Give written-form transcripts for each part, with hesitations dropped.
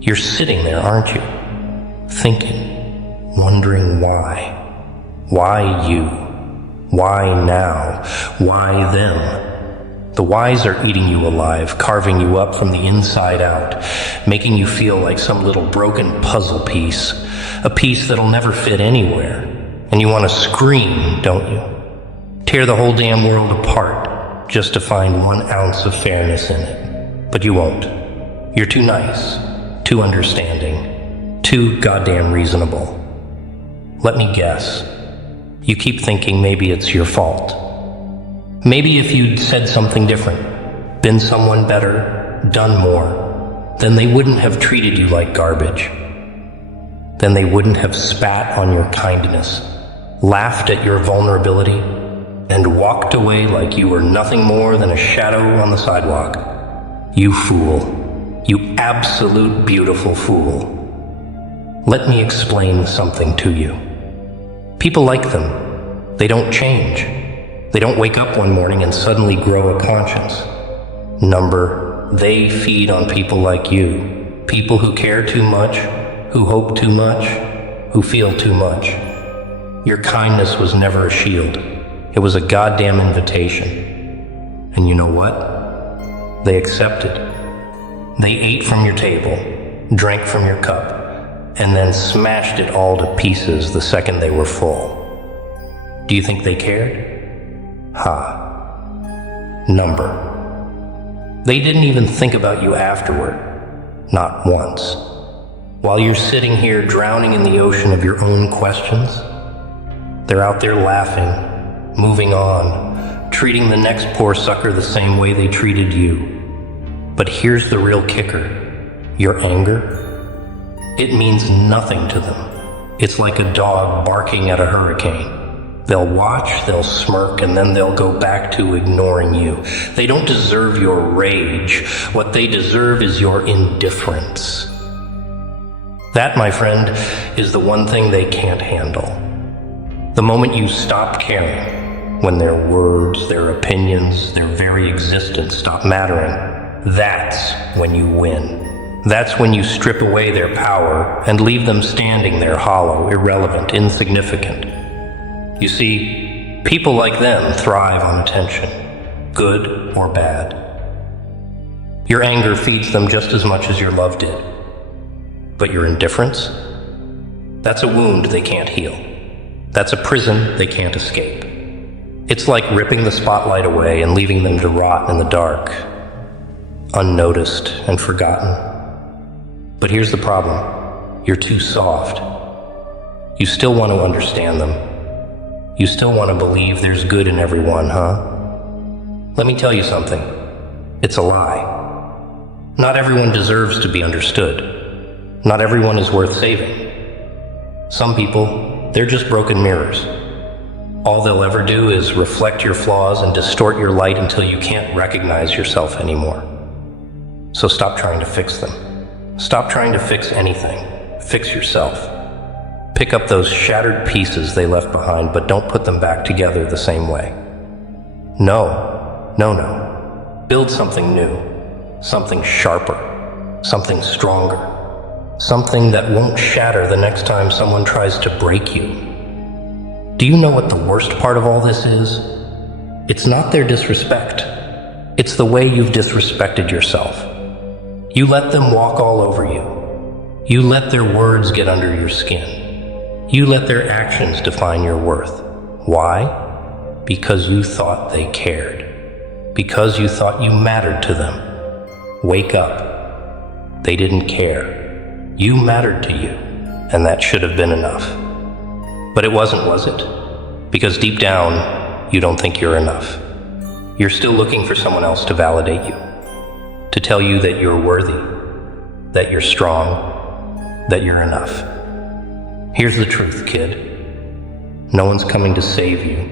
You're sitting there, aren't you? Thinking, wondering why. Why you? Why now? Why them? The whys are eating you alive, carving you up from the inside out, making you feel like some little broken puzzle piece, a piece that'll never fit anywhere. And you want to scream, don't you? Tear the whole damn world apart just to find 1 ounce of fairness in it. But you won't. You're too nice, too understanding, too goddamn reasonable. Let me guess. You keep thinking maybe it's your fault. Maybe if you'd said something different, been someone better, done more, then they wouldn't have treated you like garbage. Then they wouldn't have spat on your kindness, laughed at your vulnerability, and walked away like you were nothing more than a shadow on the sidewalk. You fool. You absolute beautiful fool. Let me explain something to you. People like them. They don't change. They don't wake up one morning and suddenly grow a conscience. They feed on people like you. People who care too much, who hope too much, who feel too much. Your kindness was never a shield. It was a goddamn invitation. And you know what? They accepted. They ate from your table, drank from your cup, and then smashed it all to pieces the second they were full. Do you think they cared? Number. They didn't even think about you afterward. Not once. While you're sitting here drowning in the ocean of your own questions, they're out there laughing, moving on, treating the next poor sucker the same way they treated you. But here's the real kicker. Your anger? It means nothing to them. It's like a dog barking at a hurricane. They'll watch, they'll smirk, and then they'll go back to ignoring you. They don't deserve your rage. What they deserve is your indifference. That, my friend, is the one thing they can't handle. The moment you stop caring, when their words, their opinions, their very existence stop mattering, that's when you win. That's when you strip away their power and leave them standing there hollow, irrelevant, insignificant. You see, people like them thrive on attention, good or bad. Your anger feeds them just as much as your love did. But your indifference? That's a wound they can't heal. That's a prison they can't escape. It's like ripping the spotlight away and leaving them to rot in the dark, unnoticed and forgotten. But here's the problem. You're too soft. You still want to understand them. You still want to believe there's good in everyone, huh? Let me tell you something. It's a lie. Not everyone deserves to be understood. Not everyone is worth saving. Some people, they're just broken mirrors. All they'll ever do is reflect your flaws and distort your light until you can't recognize yourself anymore. So stop trying to fix them. Stop trying to fix anything. Fix yourself. Pick up those shattered pieces they left behind, but don't put them back together the same way. No. Build something new, something sharper, something stronger, something that won't shatter the next time someone tries to break you. Do you know what the worst part of all this is? It's not their disrespect. It's the way you've disrespected yourself. You let them walk all over you. You let their words get under your skin. You let their actions define your worth. Why? Because you thought they cared. Because you thought you mattered to them. Wake up. They didn't care. You mattered to you, and that should have been enough. But it wasn't, was it? Because deep down, you don't think you're enough. You're still looking for someone else to validate you, to tell you that you're worthy, that you're strong, that you're enough. Here's the truth, kid. No one's coming to save you.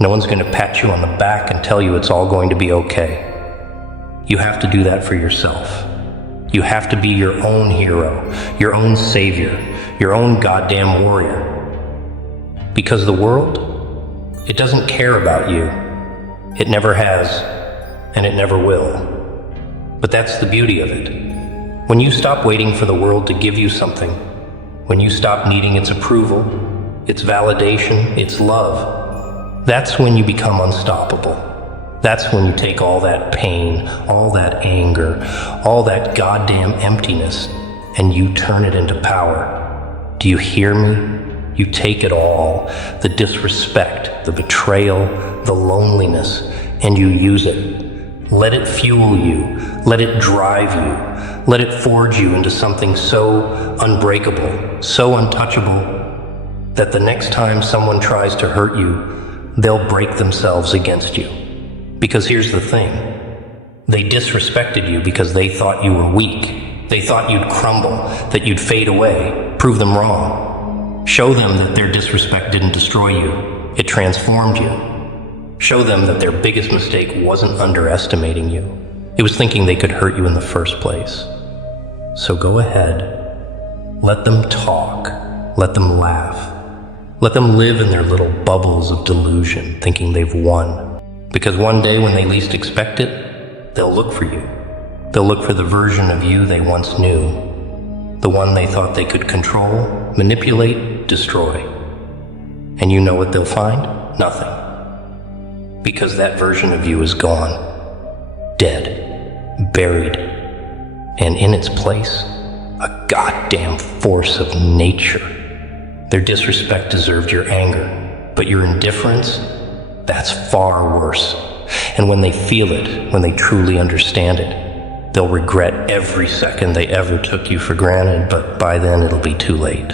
No one's going to pat you on the back and tell you it's all going to be okay. You have to do that for yourself. You have to be your own hero, your own savior, your own goddamn warrior. Because the world, it doesn't care about you. It never has, and it never will. But that's the beauty of it. When you stop waiting for the world to give you something, when you stop needing its approval, its validation, its love, that's when you become unstoppable. That's when you take all that pain, all that anger, all that goddamn emptiness, and you turn it into power. Do you hear me? You take it all, the disrespect, the betrayal, the loneliness, and you use it. Let it fuel you. Let it drive you. Let it forge you into something so unbreakable, so untouchable, that the next time someone tries to hurt you, they'll break themselves against you. Because here's the thing. They disrespected you because they thought you were weak. They thought you'd crumble, that you'd fade away. Prove them wrong. Show them that their disrespect didn't destroy you. It transformed you. Show them that their biggest mistake wasn't underestimating you. It was thinking they could hurt you in the first place. So go ahead. Let them talk. Let them laugh. Let them live in their little bubbles of delusion, thinking they've won. Because one day when they least expect it, they'll look for you. They'll look for the version of you they once knew. The one they thought they could control, manipulate, destroy. And you know what they'll find? Nothing. Because that version of you is gone, dead, buried, and in its place, a goddamn force of nature. Their disrespect deserved your anger, but your indifference, that's far worse. And when they feel it, when they truly understand it, they'll regret every second they ever took you for granted, but by then it'll be too late.